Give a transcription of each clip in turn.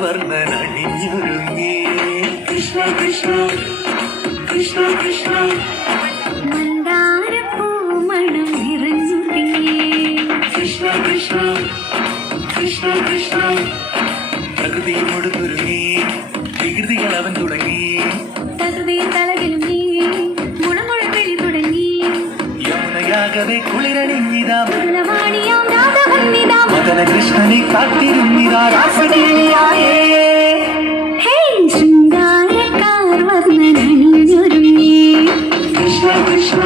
വർണൻ അണിഞ്ഞൊരുങ്ങി കൃഷ്ണ കൃഷ്ണ കൃഷ്ണ കൃഷ്ണ. മണം നിറഞ്ഞു കൃഷ്ണ കൃഷ്ണ കൃഷ്ണ കൃഷ്ണ. വികൃതികൾ അവൻ തുടങ്ങി. മദന കൃഷ്ണനെ കാത്തിരുന്നിതാ വർണനണിഞ്ഞൊരുങ്ങി കൃഷ്ണ കൃഷ്ണ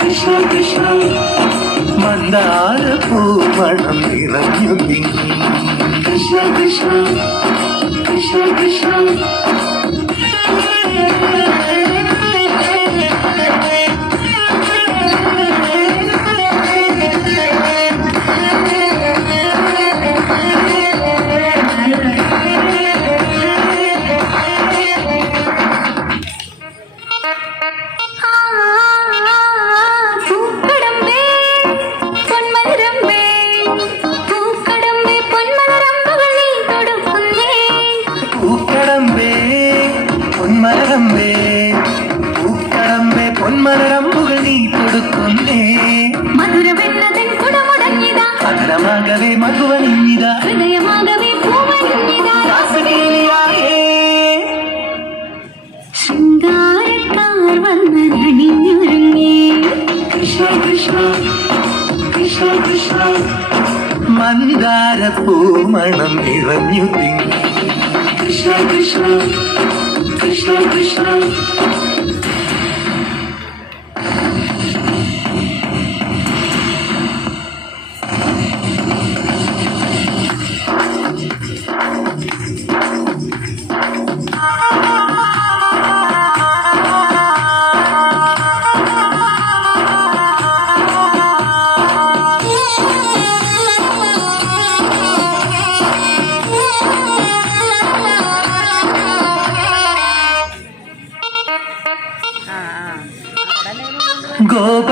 കൃഷ്ണ കൃഷ്ണ മന്ദാര പൂമണം നിറഞ്ഞു കൃഷ്ണ കൃഷ്ണ കൃഷ്ണ കൃഷ്ണ പൊന്മലരമ്പേ പൂക്കടമ്പേ പൊന്മരമ്പുകൾ നീ കൊടുക്കുന്നേ. മധുരവെണ്ണതൻ കുടമുടങ്ങിതാ, മധുരമാകവേ മധുവണിഞ്ഞിതാ. ഹൃദയമാകവേ ശൃംഗാരക്കാർ വർണനണിഞ്ഞൊരുങ്ങി. കൃഷ്ണ കൃഷ്ണ കൃഷ്ണ കൃഷ്ണ. മന്ദാര പൂമണം നിറഞ്ഞു തിങ്ങി. കൃഷ്ണ കൃഷ്ണ. കൃഷ്ണ കൃഷ്ണ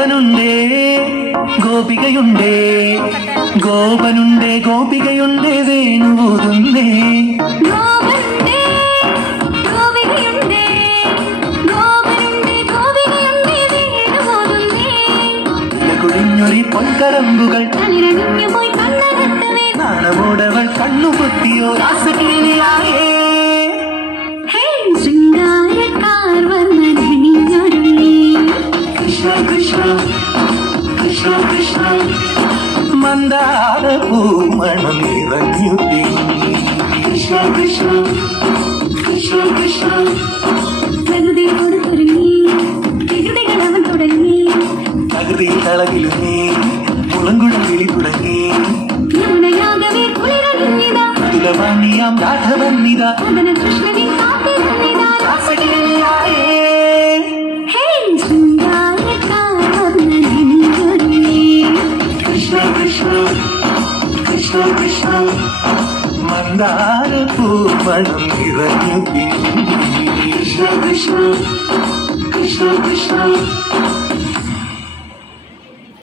ഗോപനുണ്ടേ ഗോപികയുണ്ടേ ഗോപനുണ്ടേ ഗോപികയുണ്ടേ വീണുപോകുന്നേ. കുഴിഞ്ഞൊരി പൊൻകരമ്പുകൾ. നാണമോടവൾ കണ്ണുപൊത്തിയോ രാസകീലിയായേ കൃഷ്ണ കൃഷ്ണ മന്ദാര പൂമണം നിറഞ്ഞു തിങ്ങി കൃഷ്ണ കൃഷ്ണ കൃഷ്ണ കൃഷ്ണ പ്രകൃതിയോട് തുരുങ്ങി, വികൃതികൾ അവൻ തുടങ്ങി. പ്രകൃതി തളകിലും നീ മുളങ്കുഴൽ വിളി തുടങ്ങി യമുനയാകവേ കുളിരണിഞ്ഞിതാ, കുലവാണിയാം രാഘവന്നിത മദനകൃഷ്ണനെ കാത്തിരുന്നിതാ. മന്ദാര പൂമണം നിറഞ്ഞു തിങ്ങി കൃഷ്ണ കൃഷ്ണ കൃഷ്ണ കൃഷ്ണ